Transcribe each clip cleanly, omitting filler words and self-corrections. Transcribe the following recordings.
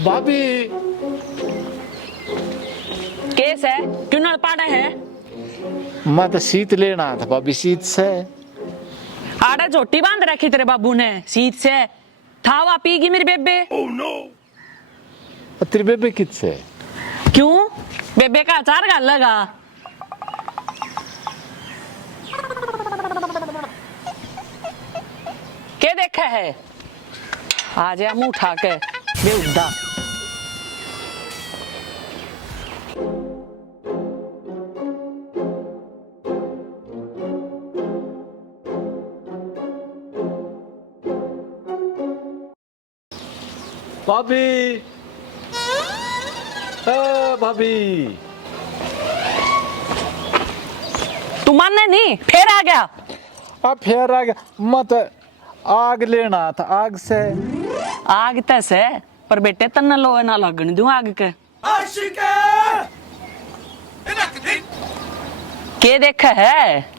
भाभी केस है क्यों ना पाड़ा है। मैं तो शीत लेना था भाभी, शीत से आड़ा झोटी बांध रखी तेरे बाबू ने शीत से। थावा पीगी मेरी बेबे। तेरी बेबे किससे? क्यों बेबे का अचार गाल लगा। क्या देखा है आ जा मुंह उठा के बेउद्दा। भाभी भाभी तू मानने नहीं फिर आ गया। अब फिर आ गया। मत आग लेना था, आग से आग तस है पर बेटे तन्ना लोहे ना लगन दूं आग के। के देखा है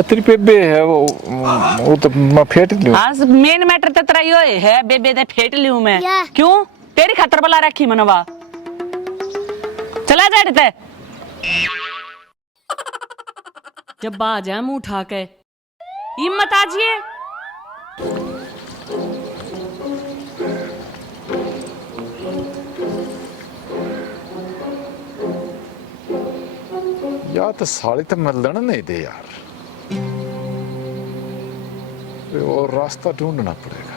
तेरी बेबे है वो तो मैं फेंट लूं। आज मेन मैटर तो तेरा ये है बेबे ने फेंट लूं मैं। क्यों तेरी खतर बला रखी मनवा। चला जा रे जब आ जाए मुंह उठा के हिम्मत आजिए। यार तो साली तो मिलना नहीं दे यार, और रास्ता ढूंढना पड़ेगा।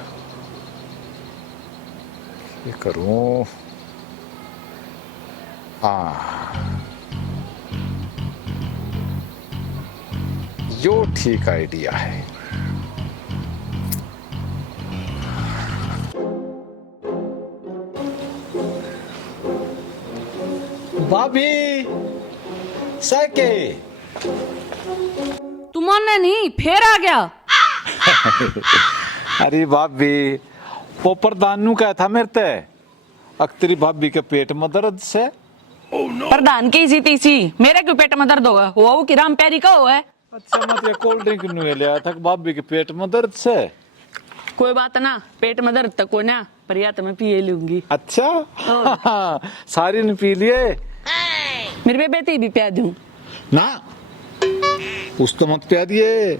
ये करूं? हाँ यो ठीक आइडिया है। भाभी सके तुमने नहीं फिर आ गया। अरे भाभी वो प्रधानु का था मेरे ते अक्तरी भाभी के पेट में दर्द से। प्रधान की सी तीसी मेरे क्यों पेट में दर्द होगा वो कि राम पैरी का हो है। अच्छा मतलब कोल्ड ड्रिंक नहीं लिया था भाभी के पेट में दर्द से। कोई बात ना पेट में दर्द तक को ना पर या तो मैं पिए लूंगी। अच्छा सारी ने पी लिए। मेरे बेबे ती भी प्या दूं ना उस तो मत प्या दिए।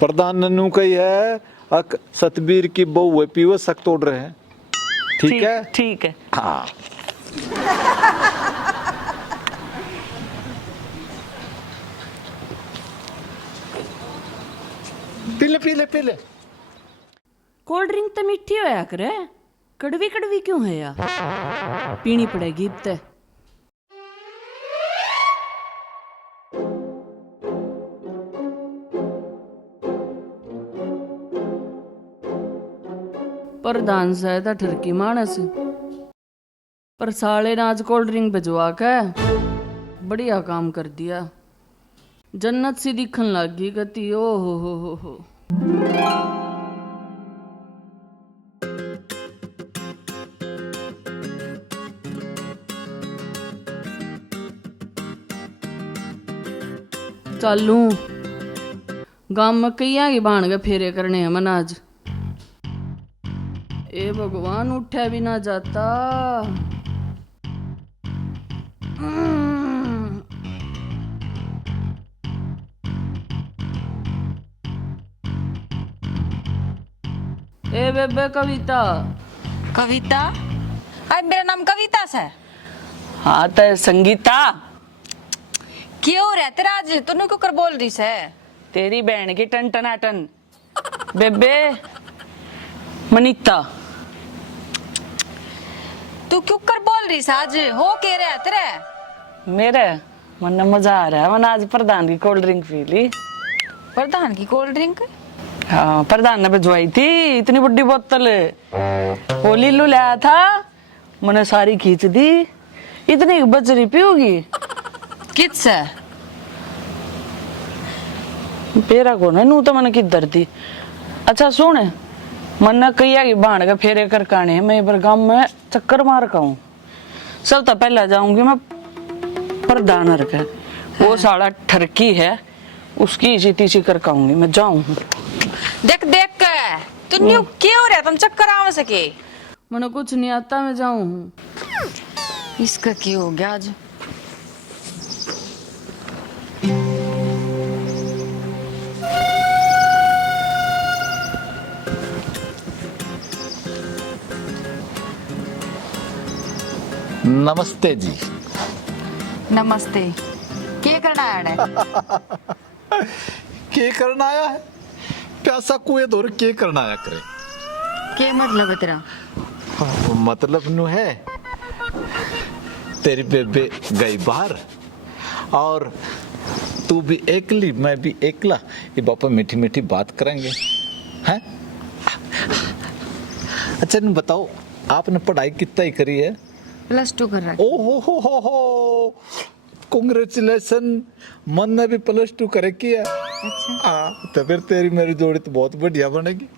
प्रधान नन्नू कही है सतबीर की बहू है पीवे सख्त तोड़ रहे हैं। ठीक है ठीक है। हाँ पीले कोल्ड ड्रिंक तो मीठी होया करे कड़वी कड़वी क्यों है यार पीनी पड़ेगी अब ते। प्रधान साहब ठरकी मानस पर साले ने आज कोल्ड ड्रिंक भिजवा के बढ़िया काम कर दिया। जन्नत सी दिखन लग गई गति। ओ हो। चालू गांव में कई की बाण के फेरे करने हैं मन आज। ए भगवान उठा भी ना जाता। ए बेबे कविता कविता अरे मेरा नाम कविता से। हाँ तो संगीता क्यों रे तेरा आज तूने क्यों कर बोल रही से। तेरी बहन की टन टनाटन बेबे मनीता तू क्यों कर बोल रही से आज हो के रे तेरे। मेरे मन में मजा आ रहा है। मन आज प्रधान की कोल्ड ड्रिंक पी ली। प्रधान की कोल्ड ड्रिंक? हाँ प्रधान ने भिजवाई थी इतनी बड़ी बोतल। वो लीलू लाया था मैंने सारी खींच दी। इतनी बजरी पियोगी किससे? पेरा को ना नू तो मैंने किधर थी। अच्छा सुन मन कहिया की बाण के फेरे कर काने मैं इधर गांव में चक्कर मार का हूँ। सब तो पहला जाऊंगी मैं प्रधान के। वो साला ठरकी है उसकी इसी तीसी कर काऊंगी मैं जाऊं। देख देख के तू न्यू क्यों रे तुम चक्कर आवे सके। मैंने कुछ नहीं आता, मैं जाऊं हूँ। इसका क्या हो गया आज? नमस्ते जी। नमस्ते। क्या करना है? के करना आया है? प्यासा कुएं धोर के करना आया करे? क्या मतलब है तेरा? मतलब नु है तेरी बेबे गई बाहर और तू भी एकली मैं भी एकला, ये पापा मीठी मीठी बात करेंगे हैं। अच्छा नु बताओ, आपने पढ़ाई कितना ही करी है? +2 कर रहा है। ओ हो कांग्रेचुलेशन। मन ने भी +2 करे किया। अच्छा। तो फिर तेरी मेरी जोड़ी तो बहुत बढ़िया बनेगी।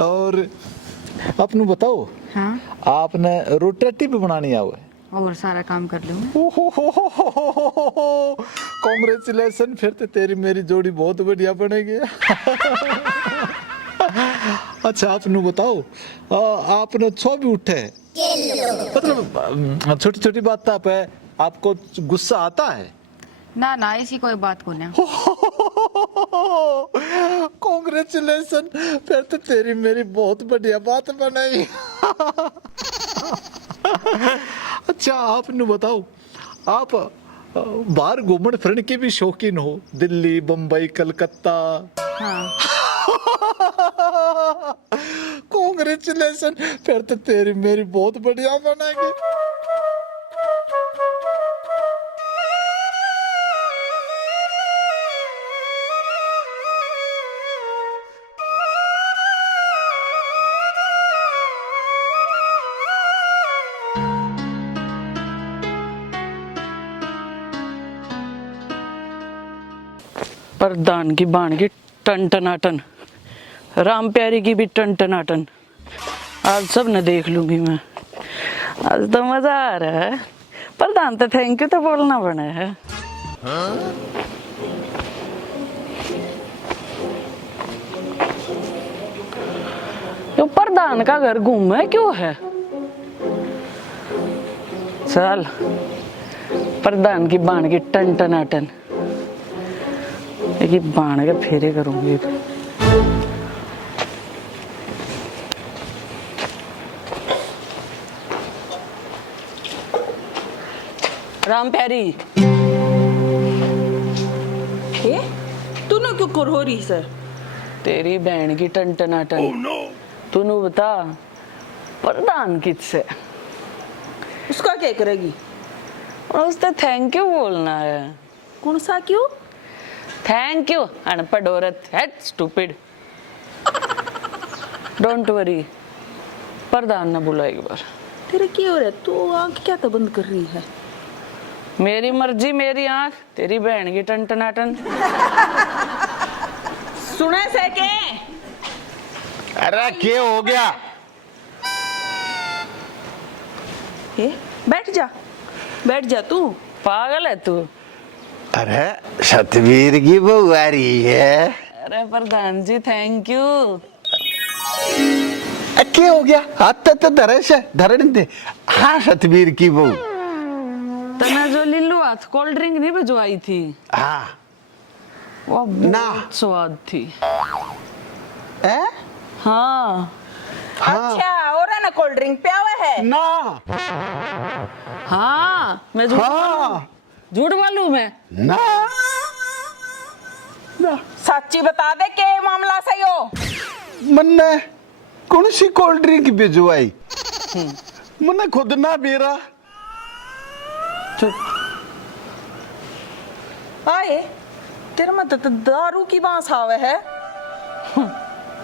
और आपने बताओ, हाँ। आपने रोटी भी बनानी आवे? और सारा काम कर लूँ। कांग्रेचुलेशन, फिर तो तेरी मेरी जोड़ी बहुत बढ़िया बनेगी। अच्छा आपने बताओ, आपने छो भी उठे है? मतलब छोटी छोटी बात आप है, आपको गुस्सा आता है? ना ना, ऐसी कोई बात को ना। कांग्रेचुलेशन, फिर तो तेरी मेरी बहुत बढ़िया बात बनाई। अच्छा आपने बताओ, आप बाहर घूमने फिरने के भी शौकीन हो? दिल्ली, बम्बई, कलकत्ता? हाँ। कांग्रेचुलेशन, फिर तो तेरी मेरी बहुत बढ़िया बनेगी। प्रधान की बाण की टन टनाटन, राम प्यारी की भी टन टनाटन। आज सब न देख लूंगी मैं। आज तो मजा आ रहा है। प्रधान तो थैंक यू तो बोलना पड़ा है। तो प्रधान का घर घूमे क्यों है? चल, प्रधान की बाण की टन टनाटन, एक बाण के फेरे करूंगी। राम प्यारी, तूने क्यों कर हो रही सर? तेरी बहन की टन टनाटन। तूने बता, प्रधान किससे? उसका क्या करेगी? और उससे थैंक यू बोलना है। कौन सा क्यों? थैंक यू अनपढ़ औरत है, स्टूपिड। डोंट वरी, प्रधान ने बोला एक बार। तेरे क्या हो रहा है? तू आंख क्या तो बंद कर रही है? मेरी मर्जी मेरी आंख, तेरी बहन की टन टनाटन। सुने से के? अरे क्या हो गया? बैठ जा तू। पागल है तू? अरे सतवीर की बहू आ रही है। अरे प्रधान जी थैंक यू। क्या हो गया? हाथ तो धरे से धरने दे। हाँ सतवीर की बहू। तने जो लिल्लू हाथ कोल्ड ड्रिंक नहीं भिजवाई थी, हाँ वो ना। बहुत स्वाद थी। ए? हाँ हाँ अच्छा, और है ना कोल्ड ड्रिंक प्यावा है ना। हाँ, मैं हाँ झूठ बोलूं मैं? ना सच्ची बता दे के मामला सही हो। मन्ने कौन सी कोल्ड ड्रिंक भिजवाई? मन्ने खुद ना बेरा। चुप। आए तेरे में तो दारू की बांस आवे है।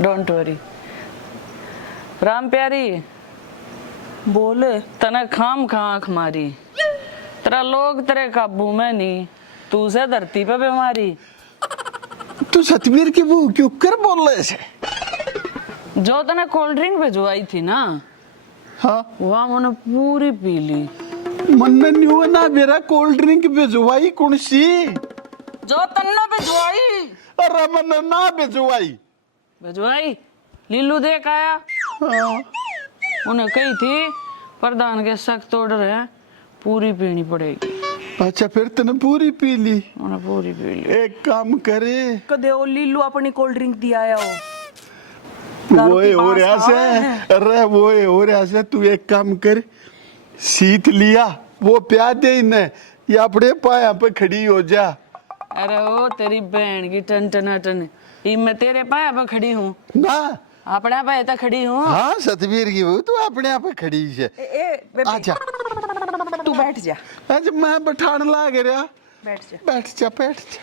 Don't worry. राम प्यारी, बोले तने खाम खा आंख मारी। तेरा लोग तेरे काबू में नहीं, तू से धरती पे बीमारी। तू सतवीर की बहू क्यों कर बोल रहे से? जो तने कोल्ड ड्रिंक भिजवाई थी ना, हाँ वह मैंने पूरी पी ली। मन्ने न्यू ना बेरा कोल्ड ड्रिंक भिजवाई कौन सी? जो तन्ने भिजवाई। अरे मन्ने ना भिजवाई। भिजवाई लिल्लू देख आया। हाँ उन्हें कही थी प्रधान के सख्त ऑर्डर है, पूरी पीनी पड़ेगी। अच्छा फिर तने पूरी पी ली? उन्हें पूरी पी ली। एक काम करे, कदे ओ लीलू अपनी कोल्ड ड्रिंक दिया आया हो। वो हो रहा से, अरे वो हो रहा से, तू एक काम कर, सीत लिया वो प्याज दे इन्हें, या अपने पाया पे खड़ी हो जा। अरे ओ तेरी बहन की टन टन टन, मैं तेरे पाया पे खड़ी हूँ ना अपने पाया तक खड़ी हूँ। हाँ सतबीर की वो तू अपने आप खड़ी है। बेबे अच्छा तू बैठ जा, आज मैं बैठान लाग रहा। बैठ जा। बैठ जा बैठ जा।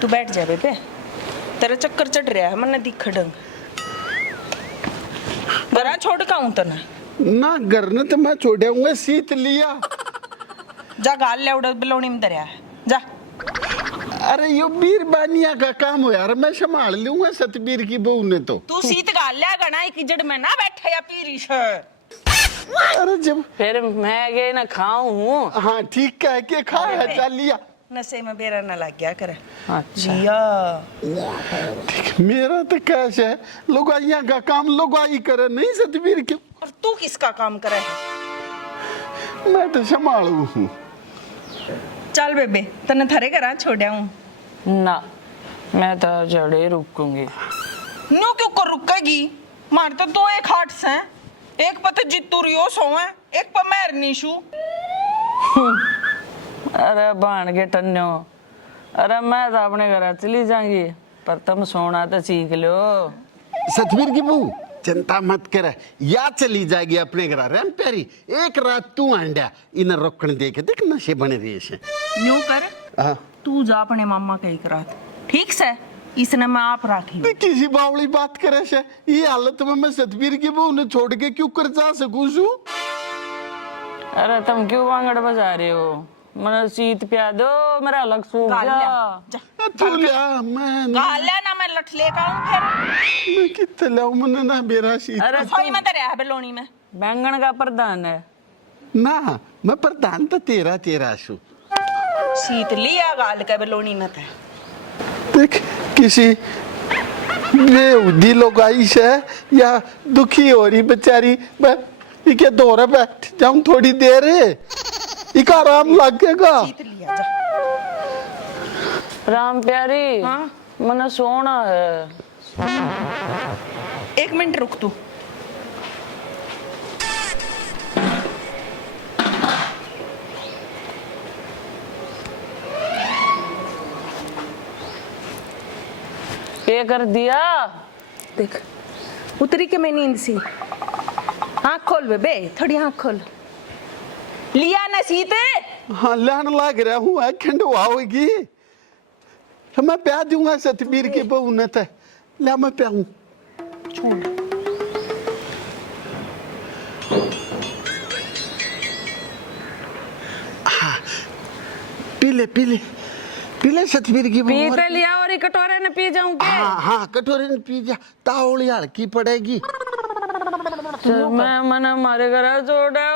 तू बैठ जा बेबे, तेरा चक्कर चढ़ रहा है, मन दिख ढंग। घरा छोड़ का हूं तने ना घर ने तो मैं छोड़ूंगा, सीत लिया। जा गाल ले उड़ बिलोनी में दरिया है, जा। अरे यो बीरबानिया का काम हो यार, मैं संभाल लूंगा सतबीर की बहू ने तो। तू सीत गाल ले गना एक जड़ में ना बैठे या पीरी से। अरे जब फिर मैं गए ना खाऊं हूँ। हाँ ठीक कह के खाया, चल लिया। नशे में बेरा ना लग गया करे। अच्छा जिया मेरा तो कैश है, लुगाइया का काम लुगाई करे, नहीं सतबीर की। और तू किसका काम करे है? मैं तो संभालू हूँ। चल बेबे तने थारे घरा छोड़ा हूं ना, मैं तो जड़े रुकूंगी। नो क्यों कर रुकेगी? मार तो दो एक हाट से, एक पते जितू रियो सो है, एक पर मैर नीशू। अरे बाण के टन्नो, अरे मैं तो अपने घर चली जाऊंगी, पर तुम सोना तो सीख लो। सतबीर की बहू चिंता मत कर, या चली जाएगी अपने घर। रैम प्यारी एक रात तू आंडा इन रोकन दे के देख, नशे बने रहे से। न्यू कर, हाँ तू जा अपने मामा कही करा, ठीक से इसने मैं आप राखी। तो किसी बावली बात करे से, ये हालत में मैं सतबीर की बहू ने छोड़ के क्यों कर जा सकूं? अरे तुम क्यों वांगड़ बजा रहे हो? मैंने सीत पिया दो, मेरा अलग सूख गाल जा। ले, जा तू लिया मैं गाल ले ना, मैं लठ लेकर आऊं फिर। मैं कितने लाऊं, मैंने ना बेरा सी अरे सोई में दरिया है बिलोनी में। बैंगन का प्रधान है। ना, मैं प्रधान तो तेरा तेरा सु। सीत लिया गाल का बिलोनी में थे। देख किसी बेहुदी लोग आई से या दुखी हो रही बेचारी, मैं इके दौरे बैठ जाऊं थोड़ी देर, इका आराम लगेगा। सीत लिया जा। राम प्यारी, हाँ? मैंने सोना है। एक मिनट रुक तू। ये कर दिया। देख उतरी के मैं नींद सी। आँख खोल बेबे, थोड़ी आँख खोल। लिया ना सीते? हाँ लहन लग रहा हूँ, खंडवा होगी। मैं प्या दूंगा सतबीर की बहू ने तो, ला मैं प्याऊं। हाँ पीले पीले पीले सतबीर की बहू। पी तो लिया और ये कटोरे ने पी जाऊं क्या? हाँ हाँ कटोरे में पी जा, तावली हल्की पड़ेगी। मैं मना मारे घर जोड़ा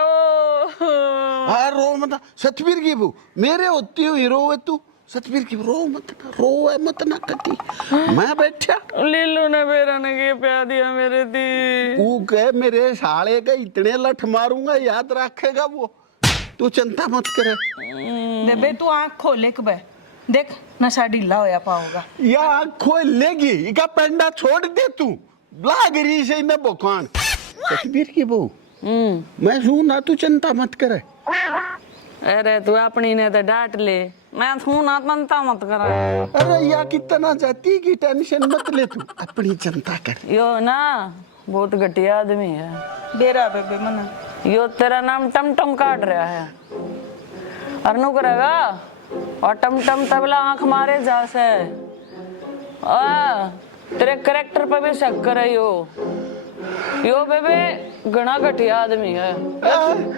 हाँ रो मत सतबीर की बहू, मेरे होती हुई रो है तू। सतबीर की रो मत ना, रो है मत ना कटी, मैं बैठा। लीलू ने बेरा ने के प्या दिया मेरे दी। तू कह मेरे साले का इतने लठ मारूंगा, याद रखेगा वो, तू चिंता मत करे। बेबे तू आँख खोल एक बे, देख नशा ढीला होया पाओगा। या आँख खोल लेगी, इका पेंडा छोड़ दे तू, लाग रही से इन्हें बुखान। सतबीर की बहू मैं हूं ना, तू चिंता मत करे। अरे तू अपनी ने तो डांट ले, मैं हूं ना, चिंता मत कर। अरे या कितना जाती की टेंशन मत ले, तू अपनी चिंता कर। यो ना बहुत घटिया आदमी है। बेरा बेबे मना। यो तेरा नाम टमटम काट रहा है, अरनू करेगा और टमटम तबला आंख मारे जा से। तेरे करेक्टर पे भी शक करे यो बेबे घना घटिया आदमी है।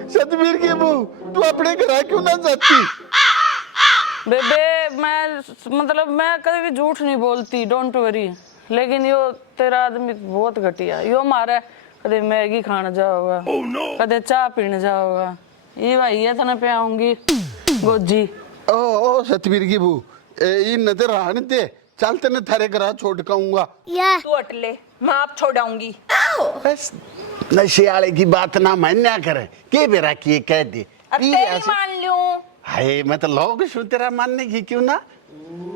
सतबीर की बहू तू अपने घर क्यों ना जाती? बेबे मैं कभी भी झूठ नहीं बोलती, डोंट वरी, लेकिन यो तेरा आदमी बहुत घटिया। यो मारे कदे मैगी खाने जाओगा, कदे चाय पीने जाओगा। ये भाई है तना पे आऊंगी गोजी। ओ सतबीर की बहू इन नजर आने दे, चल तेने थारे घर छोड़ काऊंगा। तू हट ले, मैं आप छोड़ाऊंगी। बस नशे वाले की बात ना मान्या करे के बेरा की कह दे अब पी तेरी रहा से। मान लूं। हाय मैं तो लोग शू तेरा मानने की क्यों ना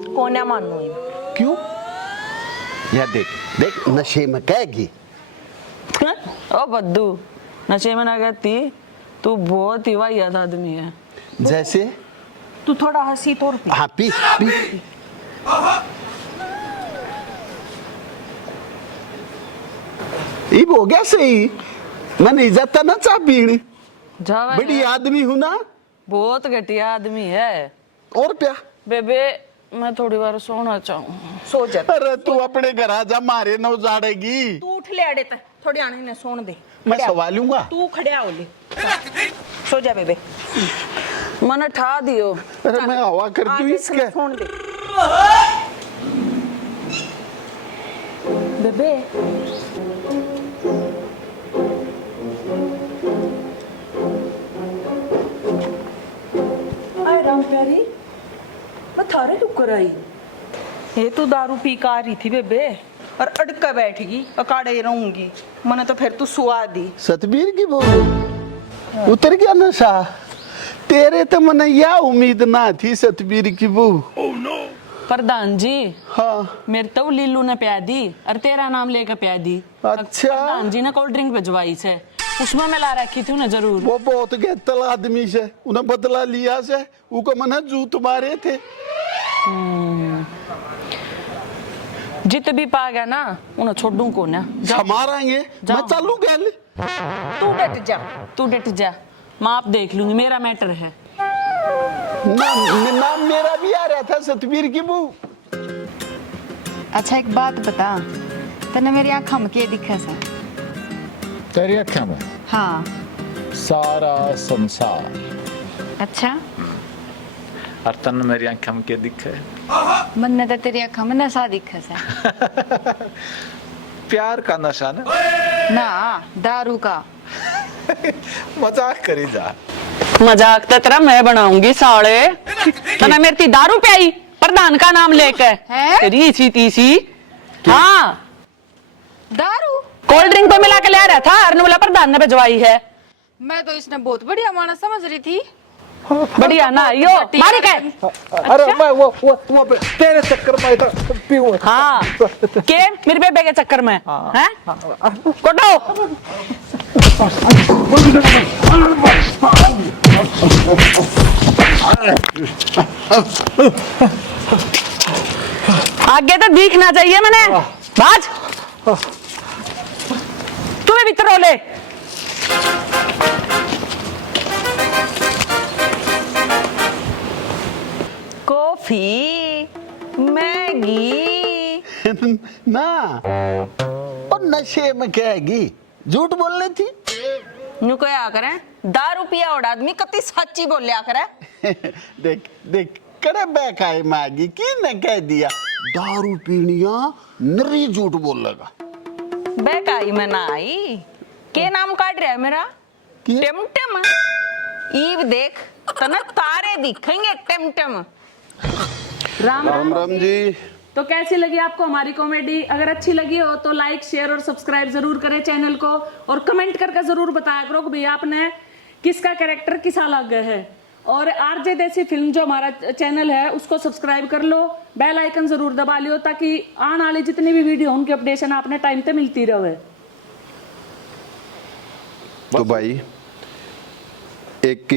कोना मानू? क्यों या देख देख नशे में कहेगी ओ बद्दू, नशे में ना कहती, तू बहुत ही वाहियात आदमी है। जैसे तू थोड़ा हंसी तोड़ पी। हाँ पी पी ये हो गया सही मैंने इज्जत ना चाह पीनी जावा बड़ी है, आदमी हूं ना बहुत घटिया आदमी है। और प्या बेबे मैं थोड़ी बार सोना चाहूँ। सो जा। अरे तू अपने घर आ जा मारे न उजाड़ेगी तू उठ ले अड़े तक थोड़ी आने ने सोन दे। मैं खड़े आ। सवालूंगा तू खड़े हो ले। सो जा बेबे। मन ठा दियो। अरे मैं हवा कर दूं आगे इसके सोन दे। बेबे आए राम प्यारी, मैं थारे टुक कर आई। ये तू दारू पी कर आ रही थी बेबे और अड़क बैठगी अकाड़े रहूंगी। मने तो फिर तू सुआ दी। सतबीर की बहू उतर गया नशा तेरे तो मन या उम्मीद ना थी सतबीर की बहू प्रधान जी, हाँ मेरे तो लीलू ने प्या दी और तेरा नाम लेकर प्या दी। अच्छा। प्रधान जी ने कोल्ड ड्रिंक भिजवाई से, उसमें मैं ला रखी थी ना जरूर। वो बहुत गेतल आदमी से उन्हें बदला लिया से उनको मन जूत मारे थे जित भी पा गया ना उन्हें छोड़ू को ना। हमाराएंगे मैं चालू गल तू डट जा। तू डट जा, मैं आप देख लूंगी, मेरा मैटर है। नाम मेरा भी आ रहा था सतबीर की बहू अच्छा एक बात बता, तने मेरी आँख में के दिखे से? तेरी अख्या में हाँ। सारा संसार अच्छा, और तन मेरी आंखों में क्या दिखे मन्ने तो तेरी आँख में नशा दिखे से। प्यार का नशा ना ना, दारू का। मजाक करी जा मजाक तो तेरा मैं बनाऊंगी साले। तने मेरी दारू प्याई प्रधान का नाम लेकर हैं? तेरी इसी तीसी। हाँ, दारू? कोल्ड ड्रिंक पे मिला के ले रहा था, अरने बोला प्रधान ने भिजवाई है। मैं तो इसने बहुत बढ़िया माना समझ रही थी। बढ़िया ना यो मारी के। अरे मैं वो तेरे चक्कर में था पीऊं हाँ के मेरे बेबे के चक्कर में हैं? कोटो आगे तो दिखना चाहिए मैंने। बाज तुम्हें भीतर रोले। कॉफी मैगी ना और नशे में कहेगी झूठ बोलने थी नु क्या करें? दारू पिया और आदमी कति सच्ची बोलिया करे। देख देख करे बैकाए मागी की न कह दिया दारू पीनिया नरी झूठ बोल लगा बेकाई में ना आई के नाम काट रहा है मेरा के? टेमटेम। ईव देख तना तारे दिखेंगे टेमटेम। राम राम राम जी तो कैसी लगी आपको हमारी कॉमेडी? अगर अच्छी लगी हो तो लाइक शेयर और सब्सक्राइब जरूर करें चैनल को, और कमेंट करके जरूर बताया करो कि भैया आपने किसका कैरेक्टर किसा लग है। और आरजे देसी फिल्म जो हमारा चैनल है उसको सब्सक्राइब कर लो, बेल आइकन जरूर दबा लियो ताकि आने वाली जितनी भी वीडियो उनकी अपडेशन आपने टाइम पे मिलती रहे। तो भाई एक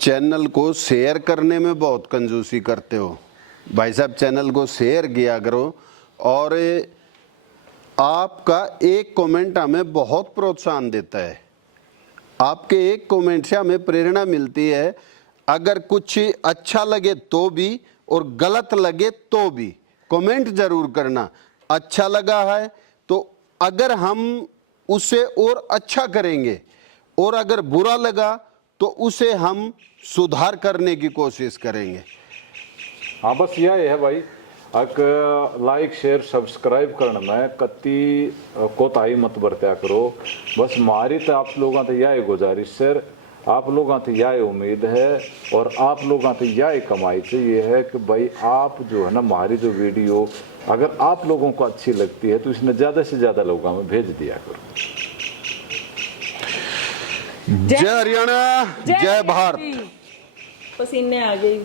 चैनल को शेयर करने में बहुत कंजूसी करते हो भाई साहब, चैनल को शेयर किया करो और आपका एक कमेंट हमें बहुत प्रोत्साहन देता है। आपके एक कमेंट से हमें प्रेरणा मिलती है। अगर कुछ अच्छा लगे तो भी और गलत लगे तो भी कमेंट जरूर करना। अच्छा लगा है तो अगर हम उसे और अच्छा करेंगे और अगर बुरा लगा तो उसे हम सुधार करने की कोशिश करेंगे। हाँ बस यह है भाई, अगर लाइक शेयर सब्सक्राइब करने में कति कोताही मत बरत्या करो। बस मारी तो आप लोगों तो यह गुजारिश सर आप लोगों से यह उम्मीद है और आप लोगों से यह कमाई चाहिए है कि भाई आप जो है ना हमारी जो वीडियो अगर आप लोगों को अच्छी लगती है तो इसने ज़्यादा से ज़्यादा लोगों में भेज दिया करो। जय हरियाणा, जय भारत। पसीने आ गए।